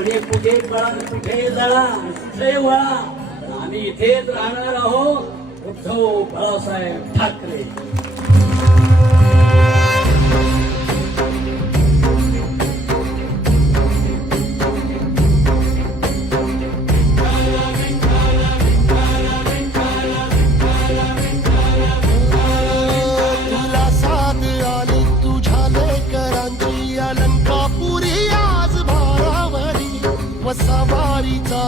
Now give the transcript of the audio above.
पुढे कुठे कळा कुठे जळा कुठे वळा आम्ही इथेच राहणार आहोत उद्धव बाळासाहेब ठाकरे. तुला साथ आली तुझ्या लेकरांची अलंकापुरी आज भारावरी व सवारीचा